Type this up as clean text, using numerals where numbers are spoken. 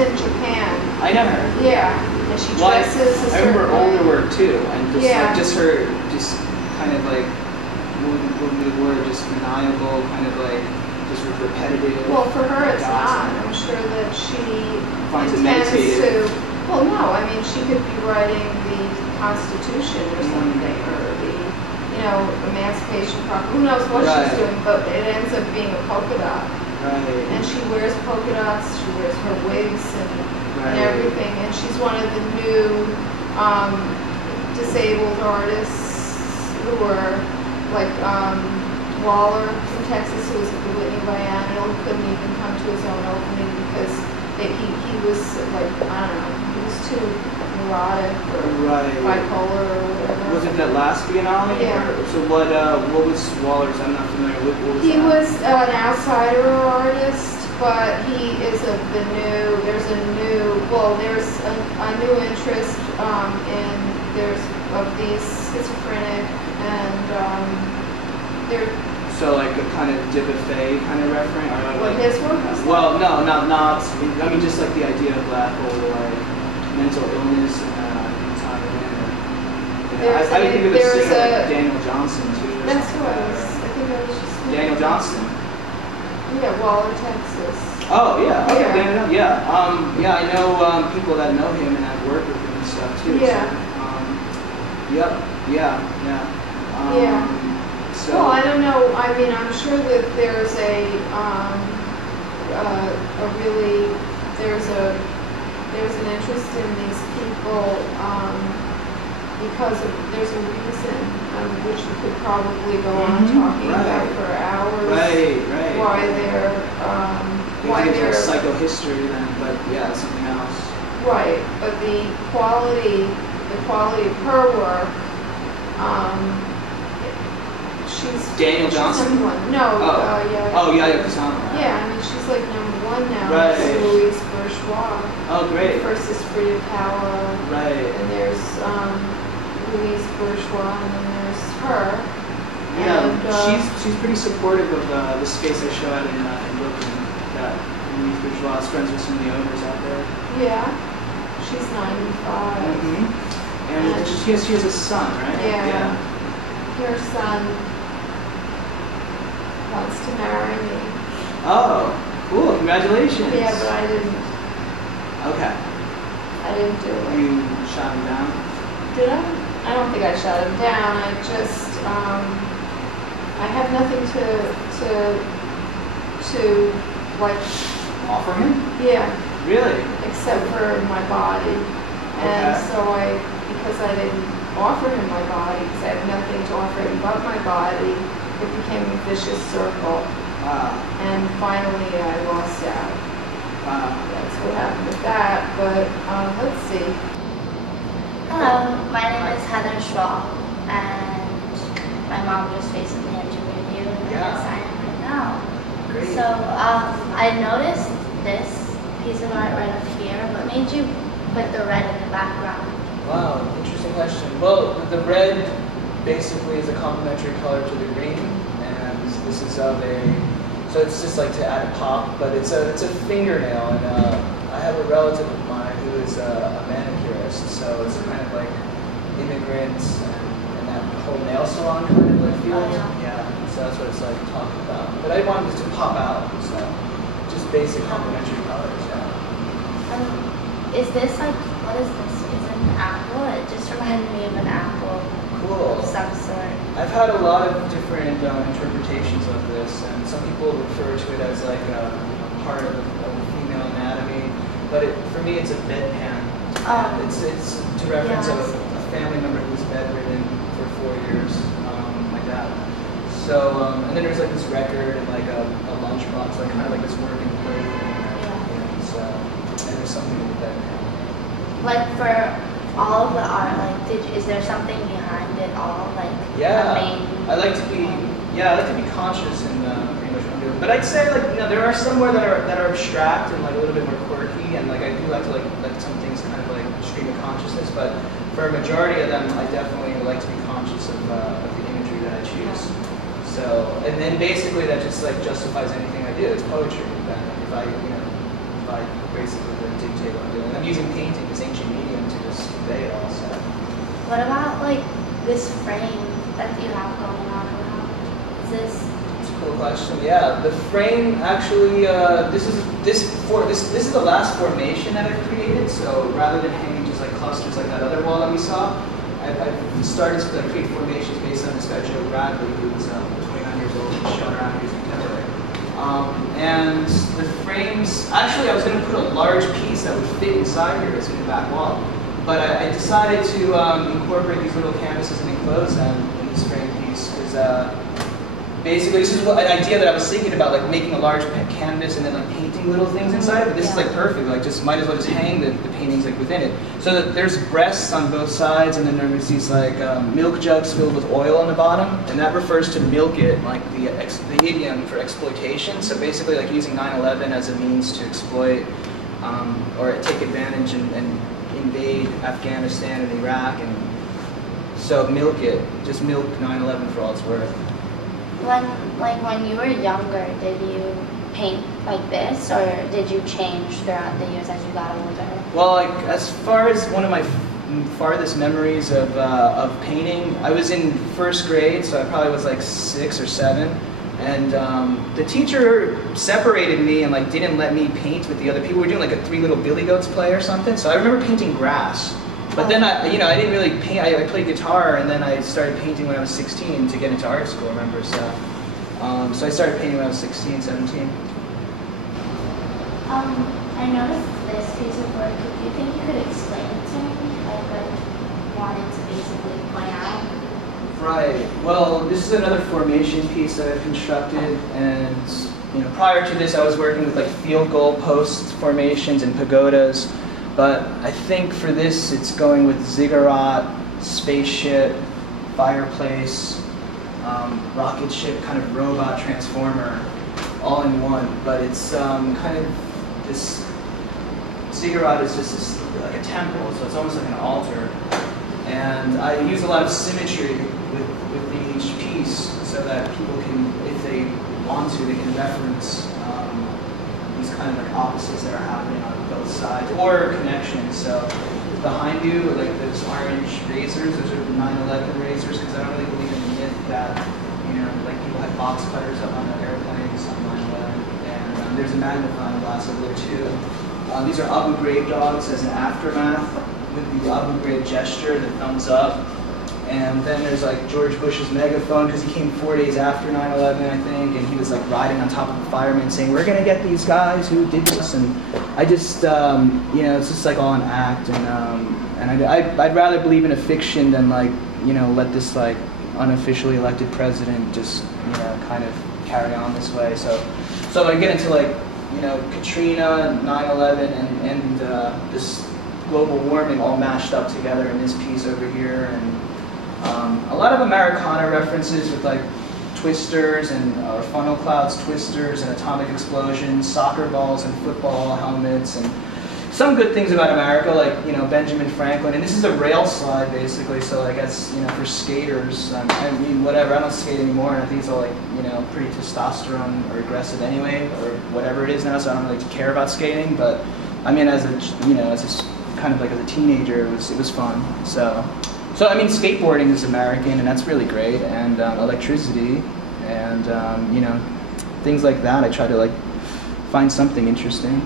in Japan. I know her. Yeah, and she dresses a I remember certain older way. work too, and just Yeah. like her, just kind of like when we were just maniacal, kind of like just repetitive. Well, for her it's dots. not. I'm sure that she Finds it intends meditative. to. Well, no, I mean she could be writing the Constitution or something, or the, Emancipation Proclamation. Who knows what Right. she's doing, but it ends up being a polka dot. Right. And she wears polka dots. She wears her wigs and everything. And she's one of the new disabled artists who are like Waller from Texas, who was at the Whitney Biennial, who couldn't even come to his own opening because he was like, I don't know, he was too neurotic or bipolar or whatever. Was it that last Biennale? Yeah. So what was Waller's? I'm not familiar with. What was He that? was an outsider artist, but he is there's a new interest of these schizophrenic and So like a kind of Dibafay kind of reference? What his work is? Well, no, not. I mean, just like the idea of that whole like mental illness and I think of this thing like Daniel Johnson too. That's who I think I was just thinking. Daniel Johnston. Yeah, Waller, Texas. Oh yeah, okay, Yeah. Daniel. Yeah. I know people that know him and have worked with him and stuff too. Yeah. So, yeah. So. Well, I don't know. I mean, I'm sure that there's there's an interest in these people because there's a reason which we could probably go on talking about for hours. Right. Why they're psychohistory then, but yeah, it's something else. Right, but the quality of her work. She's Daniel Johnson? No, yeah. Oh, yeah, Cassandra. Yeah, I mean, she's like #1 now. Right. It's Louise Bourgeois. Oh, great. First is Frida Kahlo. Right. And there's Louise Bourgeois, and then there's her. Yeah, and, she's pretty supportive of the space I show out in Brooklyn. That Louise Bourgeois is friends with some of the owners out there. Yeah. She's 95. Mm-hmm. And she has a son, right? Yeah. Her son wants to marry me. Oh, cool! Congratulations. Yeah, but I didn't. Okay. I didn't do it. You shot him down? Did I? I don't think I shot him down. I just I have nothing to like offer him. Yeah. Really? Except for my body, and so because I didn't offer him my body, because I have nothing to offer him but my body, it became a vicious circle. And finally I lost out. That's what happened with that, but let's see. Hello, my name is Heather Schwalb, and my mom just recently interviewed you, and yes, I am right now. Great. So I noticed this piece of art right up here. What made you put the red in the background? Wow, interesting question. Well, the red basically is a complementary color to the green, and this is so it's just like to add a pop, but it's a fingernail, and I have a relative of mine who is a manicurist, so it's kind of like immigrants and that whole nail salon kind of like feel. Oh, yeah. So that's what it's like talking about. But I wanted it to pop out, so just basic complementary colors, Is this like, what is this? Is it an apple? It just reminded me of an apple. Cool. Of some sort. I've had a lot of different interpretations of this, and some people refer to it as like a part of female anatomy, but for me it's a bedpan. It's to reference a family member who was bedridden for 4 years, my dad. So, and then there's like this record and like a lunchbox, like kind of like this working plate. And there's something in the bedpan. Like for all of the art, like is there something behind it all? Like I like to be conscious in pretty much what I'm doing. But I'd say like there are somewhere that are abstract and like a little bit more quirky, and like I do like to let some things kind of like stream of consciousness. But for a majority of them, I definitely like to be conscious of the imagery that I choose. So, and then basically that just like justifies anything I do. It's poetry. Then if I I basically dictate what I'm doing. I'm using painting, this ancient medium, to just convey it all. So. What about like this frame that you have going on around? Is this? That's a cool question. Yeah, the frame actually. This is the last formation that I've created. So rather than hanging just like clusters like that other wall that we saw, I've started to create formations based on this guy Joe Bradley, who's 29 years old and showing around using Timberlake. And the frames, actually I was going to put a large piece that would fit inside here as in the back wall. But I decided to incorporate these little canvases and enclose them in this frame piece because basically this is an idea that I was thinking about, like making a large canvas and then like painting little things inside. But this is like perfect, like just might as well just hang the paintings like within it. So that there's breasts on both sides, and then there's these like milk jugs filled with oil on the bottom, and that refers to milk it, like the idiom for exploitation. So basically like using 9/11 as a means to exploit or take advantage and invade Afghanistan and Iraq, and so milk it, just milk 9/11 for all it's worth. When you were younger, did you paint like this, or did you change throughout the years as you got older? Well, like as far as one of my farthest memories of painting, I was in first grade, so I probably was like 6 or 7, and the teacher separated me and like didn't let me paint with the other people. We were doing like a 3 Little Billy Goats play or something. So I remember painting grass. But then I didn't really paint. I played guitar, and then I started painting when I was 16 to get into art school. Remember, so I started painting when I was 16, 17. I noticed this piece of work. Do you think you could explain it to me? Like wanted to basically point out. Right. Well, this is another formation piece that I've constructed, and prior to this, I was working with like field goal post formations and pagodas. But I think for this, it's going with ziggurat, spaceship, fireplace, rocket ship, kind of robot transformer, all in one. But it's kind of this ziggurat is just like a temple, so it's almost like an altar. And I use a lot of symmetry within each piece so that people can, if they want to, they can reference these kind of like opposites that are happening on both sides, or connections. So behind you, like those orange razors, those are 9/11 razors, because I don't really believe in the myth that, like people had box cutters up on their airplanes on 9/11. And there's a magnifying glass over there too. These are Abu Ghraib dogs as an aftermath with the Abu Ghraib gesture, the thumbs up. And then there's like George Bush's megaphone, because he came 4 days after 9/11, I think, and he was like riding on top of a fireman saying, "We're gonna get these guys who did this." And I just, it's just like all an act, and I'd rather believe in a fiction than like, let this like unofficially elected president just, kind of carry on this way. So I get into like, Katrina, 9/11, and this global warming all mashed up together in this piece over here, and a lot of Americana references with like twisters and funnel clouds, twisters and atomic explosions, soccer balls and football helmets, and some good things about America, like Benjamin Franklin. And this is a rail slide basically, so like that's for skaters. I mean, whatever. I don't skate anymore, and I think it's all like pretty testosterone or aggressive anyway, or whatever it is now. So I don't really care about skating, but I mean, as a kind of like as a teenager, it was fun. So I mean, skateboarding is American, and that's really great, and electricity, and things like that. I try to like find something interesting.